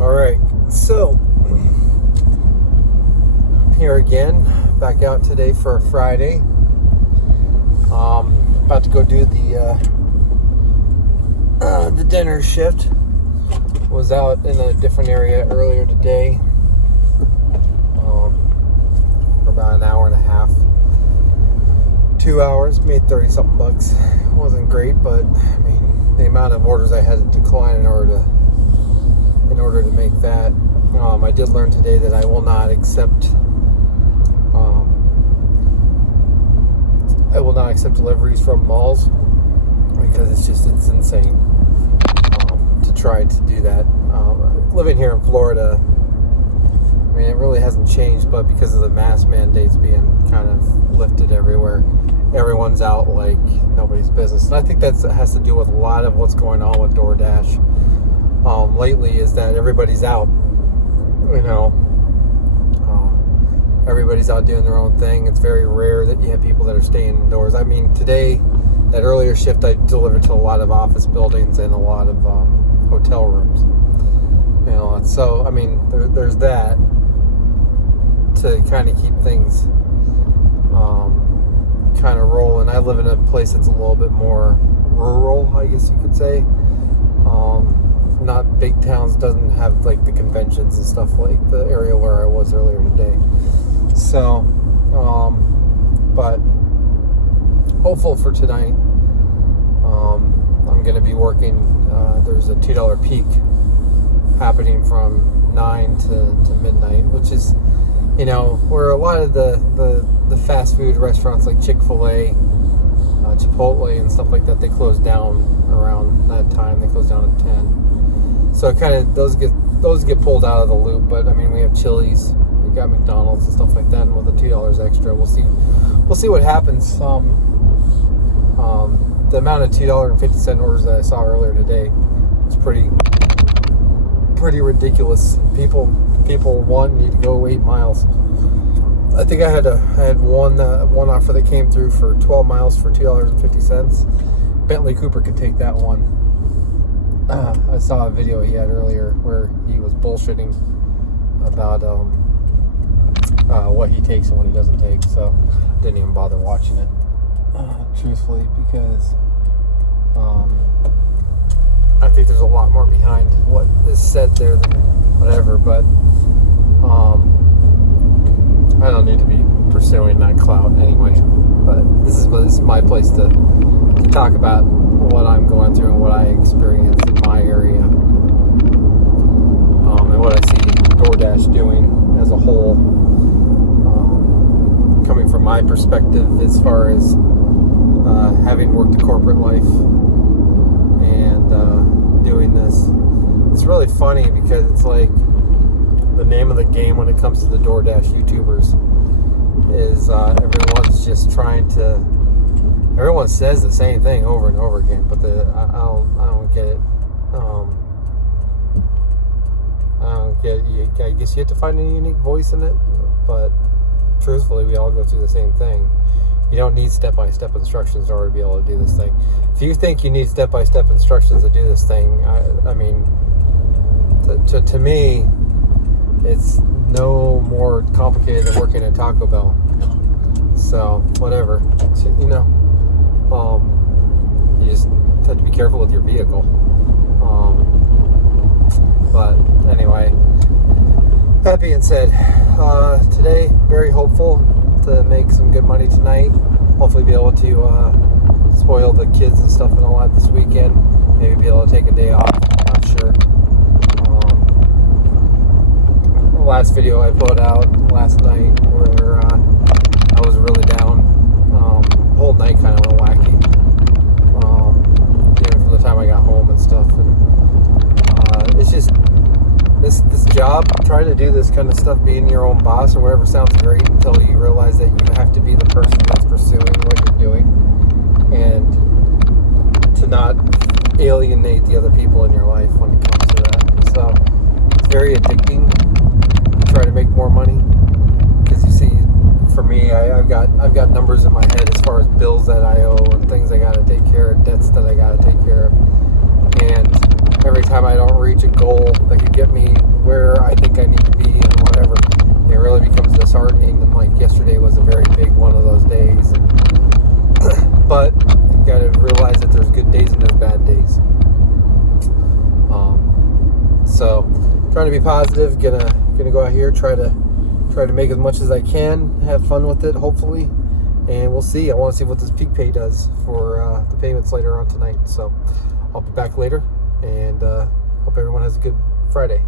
Alright, so here again, back out today for a Friday. About to go do the dinner shift. Was out in a different area earlier today for about an hour and a half. 2 hours, made 30 something bucks. Wasn't great, but I mean, the amount of orders I had to decline in order to make that. I did learn today that I will not accept deliveries from malls because it's insane to try to do that. Living here in Florida, I mean, it really hasn't changed, but because of the mask mandates being kind of lifted everywhere, everyone's out like nobody's business. And I think that has to do with a lot of what's going on with DoorDash lately, is that everybody's out, everybody's out doing their own thing. It's very rare that you have people that are staying indoors. I mean, today, that earlier shift, I delivered to a lot of office buildings and a lot of hotel rooms. So, I mean, there's that to kind of keep things kind of rolling. I live in a place that's a little bit more rural, I guess you could say. Not big towns, doesn't have like the conventions and stuff like the area where I was earlier today. So, but hopeful for tonight. I'm going to be working. There's a $2 peak happening from 9 to midnight, which is, where a lot of the fast food restaurants like Chick-fil-A, Chipotle, and stuff like that, they close down around that time. They close down at 10. So kind of those get pulled out of the loop. But I mean, we have Chili's, we got McDonald's and stuff like that, and with the $2 extra, we'll see what happens. The amount of $2.50 orders that I saw earlier today was pretty ridiculous. People need to go 8 miles. I think I had one offer that came through for 12 miles for $2.50. Bentley Cooper could take that one. I saw a video he had earlier where he was bullshitting about what he takes and what he doesn't take. So I didn't even bother watching it, truthfully, because I think there's a lot more behind what is said there than whatever. But I don't need to be pursuing that clout anyway. But this is my place to talk about what I'm going through and what I experience in my area, and what I see DoorDash doing as a whole, coming from my perspective as far as having worked a corporate life and doing this. It's really funny because it's like the name of the game when it comes to the DoorDash YouTubers is everyone's just trying to. Everyone says the same thing over and over again, but I don't get it. I don't get it. I guess you have to find a unique voice in it, but truthfully, we all go through the same thing. You don't need step-by-step instructions in order to be able to do this thing. If you think you need step-by-step instructions to do this thing, I mean, to me, it's no more complicated than working at Taco Bell. So, whatever. You just have to be careful with your vehicle. But anyway, that being said, today, very hopeful to make some good money tonight. Hopefully be able to spoil the kids and stuff and all that this weekend. Maybe be able to take a day off. Not sure. The last video I put out last night where I was really down. The whole night kind of went wacky. Even from the time I got home and stuff. And it's just this job, trying to do this kind of stuff, being your own boss or whatever, sounds great until you realize that you have to be the person that's pursuing what you're doing, and to not alienate the other people in your life when it comes to that. So it's very addicting to try to make more money, because you see, for me, I've got numbers in my head as far as bills that I owe and things I got to take care of, debts that I got to take care of, and every time I don't reach a goal that could get me So trying to be positive, gonna go out here, try to make as much as I can, have fun with it, hopefully, and we'll see. I want to see what this peak pay does for the payments later on tonight. So I'll be back later, and hope everyone has a good Friday.